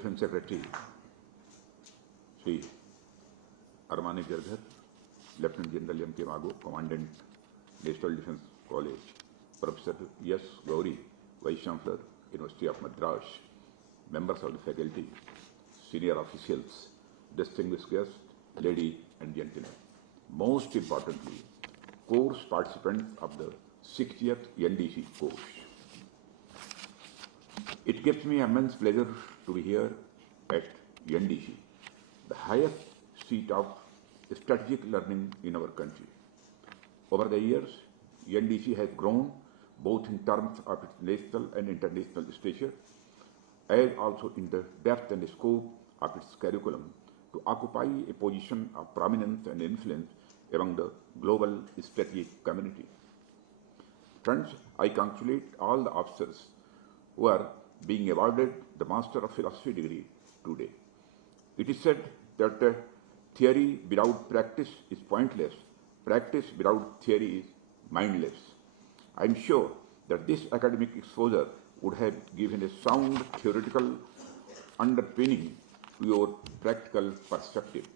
Defense Secretary Sri Armani Girdhar, Lieutenant General M.K. Mago, Commandant, National Defense College, Professor S. Gauri, Vice Chancellor, University of Madras, members of the faculty, senior officials, distinguished guests, ladies and gentlemen. Most importantly, course participants of the 60th NDC course. It gives me immense pleasure to be here at NDC, the highest seat of strategic learning in our country. Over the years, NDC has grown both in terms of its national and international stature, as also in the depth and scope of its curriculum to occupy a position of prominence and influence among the global strategic community. Friends, I congratulate all the officers who are being awarded the Master of Philosophy degree today. It is said that theory without practice is pointless, practice without theory is mindless. I am sure that this academic exposure would have given a sound theoretical underpinning to your practical perspective.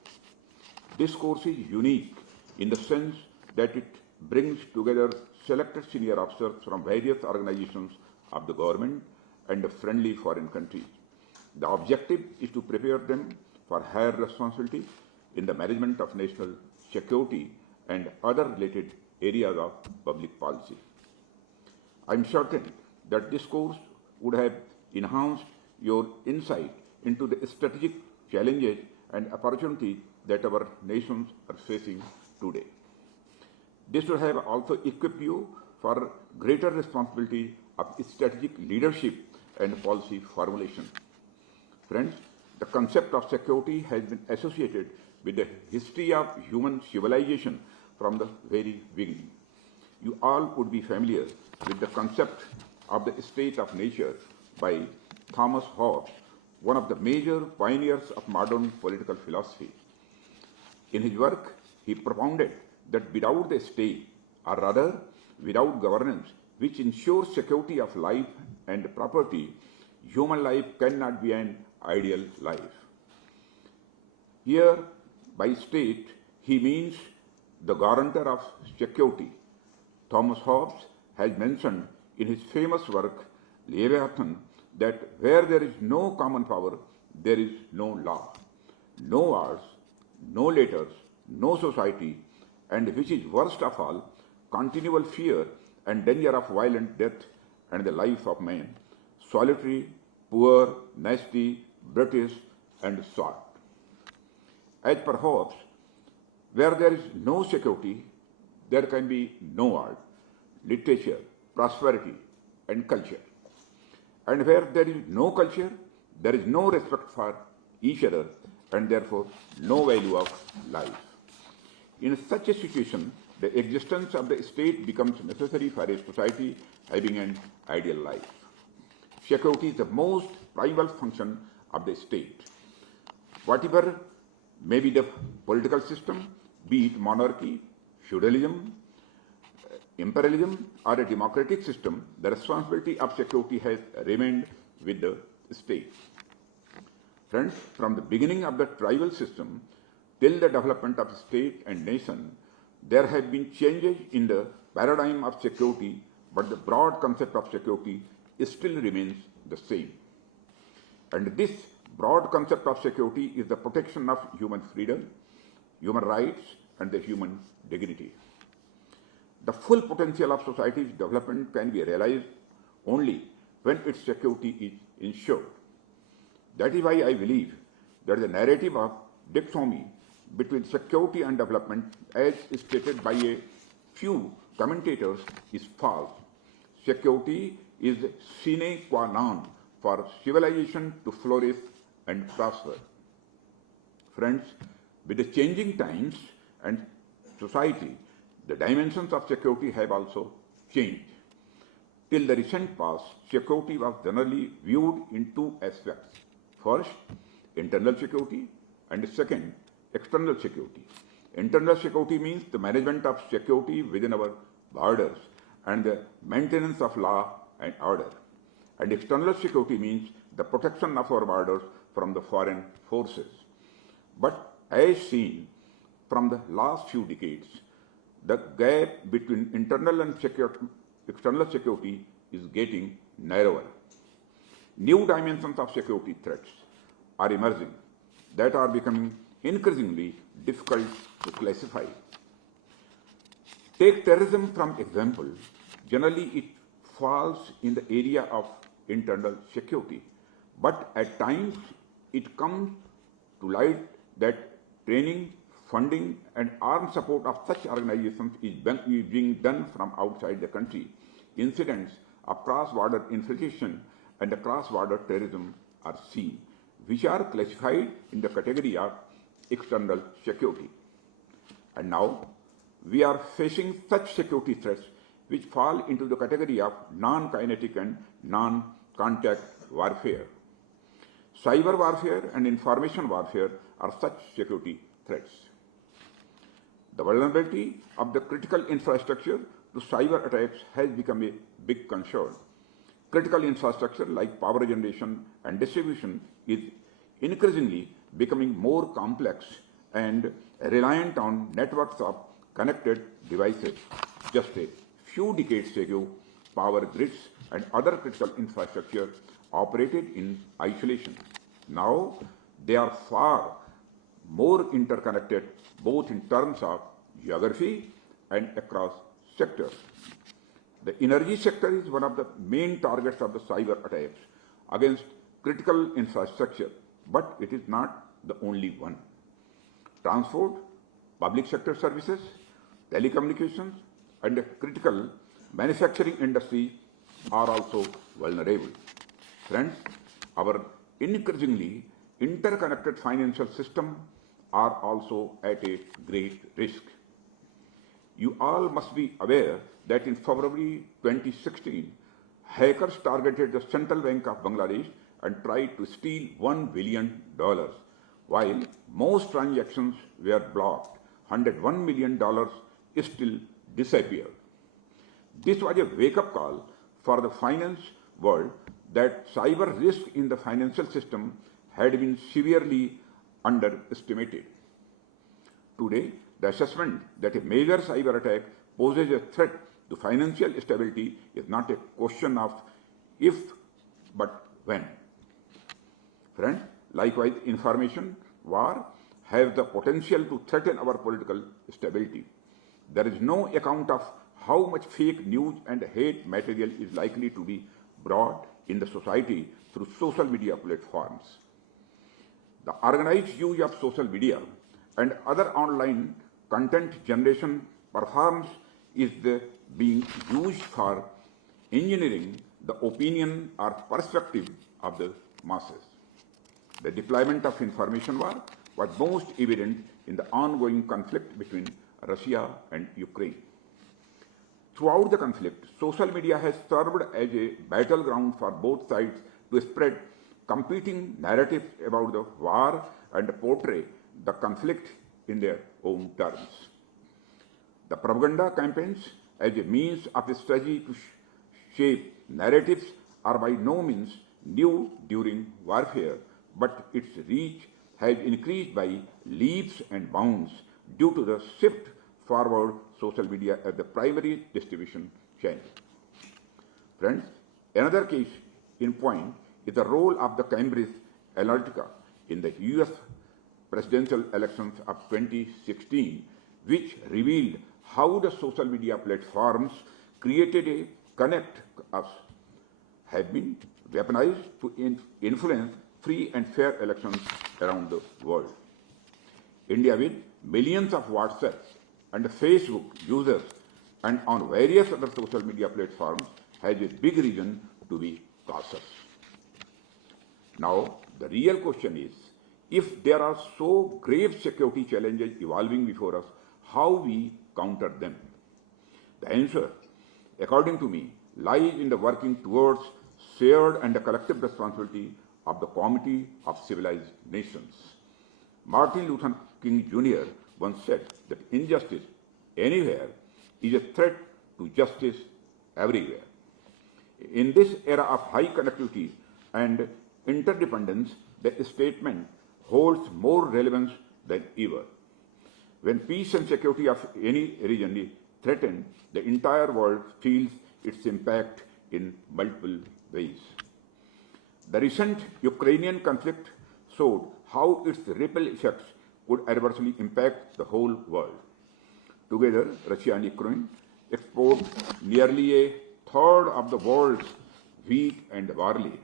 This course is unique in the sense that it brings together selected senior officers from various organizations of the government and friendly foreign countries. The objective is to prepare them for higher responsibility in the management of national security and other related areas of public policy. I am certain that this course would have enhanced your insight into the strategic challenges and opportunities that our nations are facing today. This would have also equipped you for greater responsibility of strategic leadership and policy formulation. Friends, the concept of security has been associated with the history of human civilization from the very beginning. You all would be familiar with the concept of the state of nature by Thomas Hobbes, one of the major pioneers of modern political philosophy. In his work, he propounded that without the state, or rather without governance, which ensures security of life and property, human life cannot be an ideal life. Here, by state, he means the guarantor of security. Thomas Hobbes has mentioned in his famous work, Leviathan, that where there is no common power, there is no law, no wars, no letters, no society, and which is worst of all, continual fear and danger of violent death and the life of man, solitary, poor, nasty, British, and short. As per Hobbes, where there is no security, there can be no art, literature, prosperity, and culture. And where there is no culture, there is no respect for each other, and therefore no value of life. In such a situation, the existence of the state becomes necessary for a society having an ideal life. Security is the most primal function of the state. Whatever may be the political system, be it monarchy, feudalism, imperialism, or a democratic system, the responsibility of security has remained with the state. Friends, from the beginning of the tribal system till the development of state and nation, there have been changes in the paradigm of security, but the broad concept of security still remains the same. And this broad concept of security is the protection of human freedom, human rights, and the human dignity. The full potential of society's development can be realized only when its security is ensured. That is why I believe that the narrative of dichotomy between security and development, as stated by a few commentators, is false. Security is sine qua non for civilization to flourish and prosper. Friends, with the changing times and society, the dimensions of security have also changed. Till the recent past, security was generally viewed in two aspects. First, internal security, and second, external security. Internal security means the management of security within our borders and the maintenance of law and order. And external security means the protection of our borders from the foreign forces. But as seen from the last few decades, the gap between internal and external security is getting narrower. New dimensions of security threats are emerging that are becoming increasingly difficult to classify. Take terrorism from example. Generally, it falls in the area of internal security, but at times it comes to light that training, funding, and armed support of such organizations is being done from outside the country. Incidents of cross-border infiltration and cross-border terrorism are seen, which are classified in the category of external security. And now, we are facing such security threats which fall into the category of non-kinetic and non-contact warfare. Cyber warfare and information warfare are such security threats. The vulnerability of the critical infrastructure to cyber attacks has become a big concern. Critical infrastructure like power generation and distribution is increasingly becoming more complex and reliant on networks of connected devices. Just a few decades ago, power grids and other critical infrastructure operated in isolation. Now, they are far more interconnected both in terms of geography and across sectors. The energy sector is one of the main targets of the cyber attacks against critical infrastructure, but it is not the only one. Transport, public sector services, telecommunications, and the critical manufacturing industry are also vulnerable. Friends, our increasingly interconnected financial system are also at a great risk. You all must be aware that in February 2016, hackers targeted the Central Bank of Bangladesh and tried to steal $1 billion, while most transactions were blocked. $101 million still disappeared. This was a wake-up call for the finance world that cyber risk in the financial system had been severely underestimated. Today, the assessment that a major cyber attack poses a threat to financial stability is not a question of if, but when. Friends, likewise, information war have the potential to threaten our political stability. There is no account of how much fake news and hate material is likely to be brought in the society through social media platforms. The organized use of social media and other online content generation platforms is being used for engineering the opinion or perspective of the masses. The deployment of information war was most evident in the ongoing conflict between Russia and Ukraine. Throughout the conflict, social media has served as a battleground for both sides to spread competing narratives about the war and portray the conflict in their own terms. The propaganda campaigns as a means of a strategy to shape narratives are by no means new during warfare, but its reach has increased by leaps and bounds due to the shift forward social media as the primary distribution channel. Friends, another case in point is the role of the Cambridge Analytica in the US presidential elections of 2016, which revealed how the social media platforms created a connect us have been weaponized to influence free and fair elections around the world. India, with millions of WhatsApp and Facebook users and on various other social media platforms, has a big reason to be cautious. Now, the real question is, if there are so grave security challenges evolving before us, how we counter them? The answer, according to me, lies in the working towards shared and collective responsibility of the community of civilized nations. Martin Luther King Jr. once said that injustice anywhere is a threat to justice everywhere. In this era of high connectivity and interdependence, the statement holds more relevance than ever. When peace and security of any region is threatened, the entire world feels its impact in multiple ways. The recent Ukrainian conflict showed how its ripple effects could adversely impact the whole world. Together, Russia and Ukraine export nearly a third of the world's wheat and barley,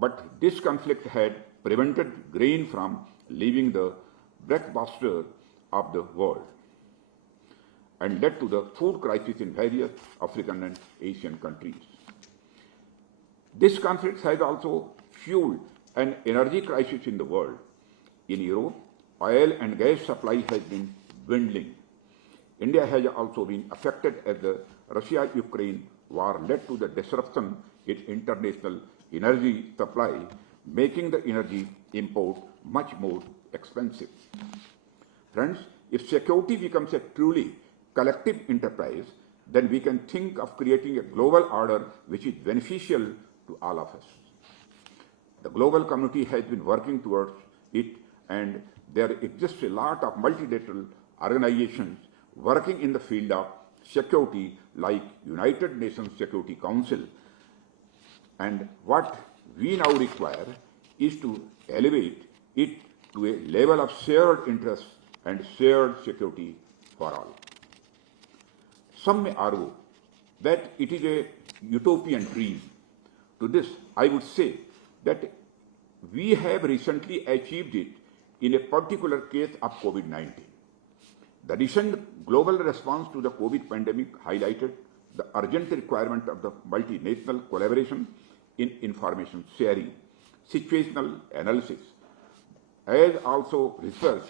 but this conflict had prevented grain from leaving the breadbasket of the world and led to the food crisis in various African and Asian countries. This conflict has also fueled an energy crisis in the world. In Europe, oil and gas supply has been dwindling. India has also been affected as the Russia-Ukraine war led to the disruption in international energy supply, making the energy import much more expensive. Friends, if security becomes a truly collective enterprise, then we can think of creating a global order which is beneficial to all of us. The global community has been working towards it, and there exists a lot of multilateral organizations working in the field of security like United Nations Security Council. And what we now require is to elevate it to a level of shared interest and shared security for all. Some may argue that it is a utopian dream. To this, I would say that we have recently achieved it in a particular case of COVID-19. The recent global response to the COVID pandemic highlighted the urgent requirement of the multinational collaboration in information sharing, situational analysis, as also research,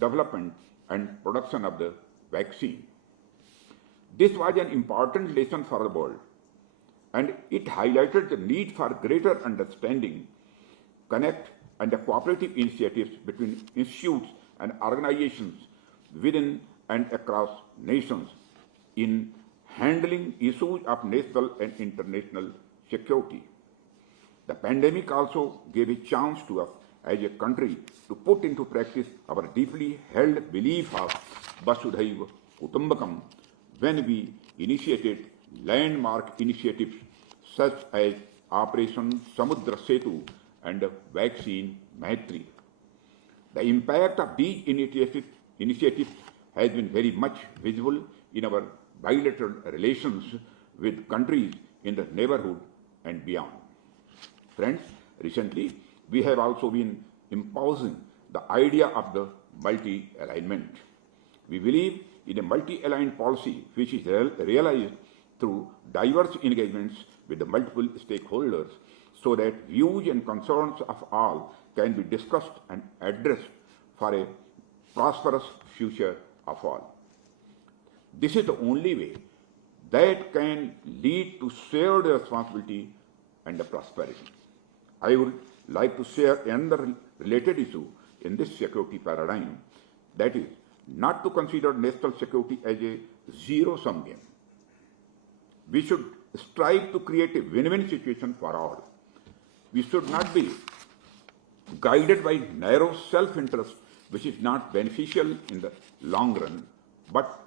development, and production of the vaccine. This was an important lesson for the world, and it highlighted the need for greater understanding, connect, and the cooperative initiatives between institutes and organizations within and across nations in handling issues of national and international security. The pandemic also gave a chance to us as a country to put into practice our deeply held belief of Vasudhaiva Kutumbakam when we initiated landmark initiatives such as Operation Samudra Setu and Vaccine Maitri. The impact of these initiatives has been very much visible in our bilateral relations with countries in the neighborhood and beyond. Friends, recently we have also been imposing the idea of the multi-alignment. We believe in a multi-aligned policy which is realized through diverse engagements with the multiple stakeholders so that views and concerns of all can be discussed and addressed for a prosperous future of all. This is the only way that can lead to shared responsibility and prosperity. I would like to share another related issue in this security paradigm, that is, not to consider national security as a zero-sum game. We should strive to create a win-win situation for all. We should not be guided by narrow self-interest which is not beneficial in the long run, but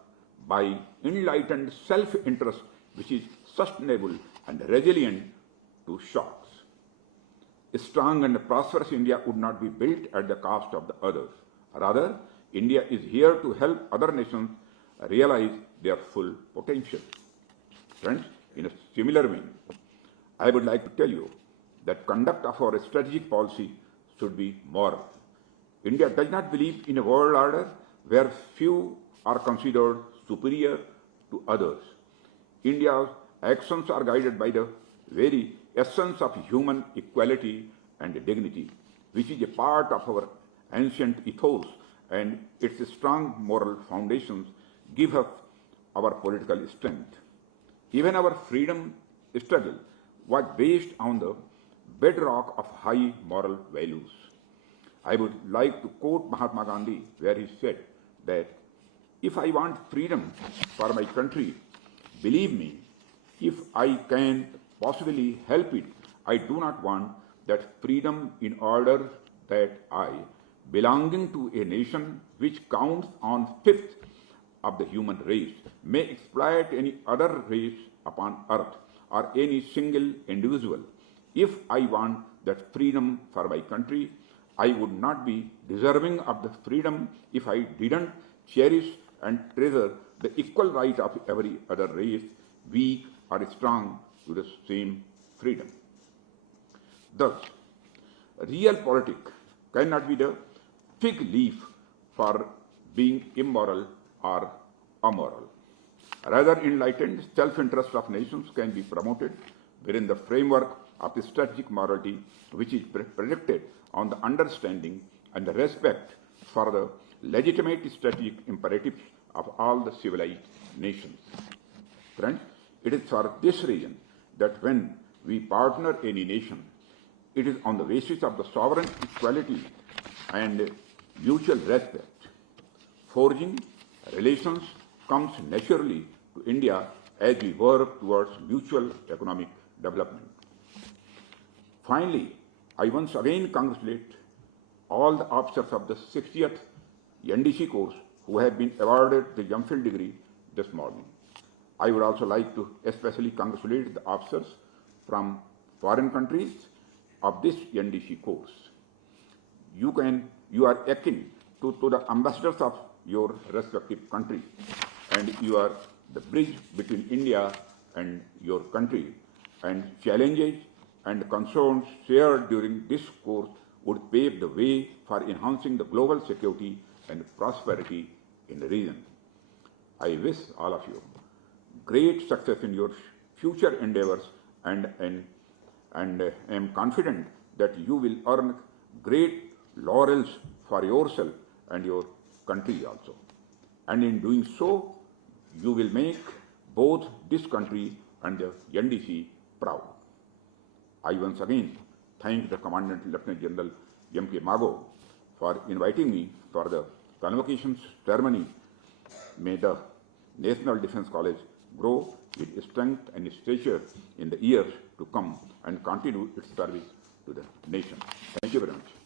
by enlightened self-interest which is sustainable and resilient to shocks. A strong and prosperous India would not be built at the cost of the others. Rather, India is here to help other nations realize their full potential. Friends, in a similar vein, I would like to tell you that conduct of our strategic policy should be moral. India does not believe in a world order where few are considered superior to others. India's actions are guided by the very essence of human equality and dignity, which is a part of our ancient ethos, and its strong moral foundations give us our political strength. Even our freedom struggle was based on the bedrock of high moral values. I would like to quote Mahatma Gandhi, where he said that if I want freedom for my country, believe me, if I can possibly help it, I do not want that freedom in order that I, belonging to a nation which counts on fifth of the human race, may exploit any other race upon earth or any single individual. If I want that freedom for my country, I would not be deserving of the freedom if I didn't cherish and treasure the equal right of every other race, weak or strong, to the same freedom. Thus, real politics cannot be the fig leaf for being immoral or amoral. Rather, enlightened self-interest of nations can be promoted within the framework of the strategic morality, which is predicated on the understanding and the respect for the legitimate strategic imperatives of all the civilized nations. Friends, it is for this reason that when we partner any nation, it is on the basis of the sovereign equality and mutual respect. Forging relations comes naturally to India as we work towards mutual economic development. Finally, I once again congratulate all the officers of the 60th NDC course who have been awarded the MPhil degree this morning. I would also like to especially congratulate the officers from foreign countries of this NDC course. You are akin to the ambassadors of your respective countries, and you are the bridge between India and your country, and challenges and concerns shared during this course would pave the way for enhancing the global security and prosperity in the region. I wish all of you great success in your future endeavors and am confident that you will earn great laurels for yourself and your country also. And in doing so, you will make both this country and the NDC proud. I once again thank the Commandant Lieutenant General M.K. Mago for inviting me for the Convocation Ceremony. May the National Defence College grow with strength and stature in the years to come and continue its service to the nation. Thank you very much.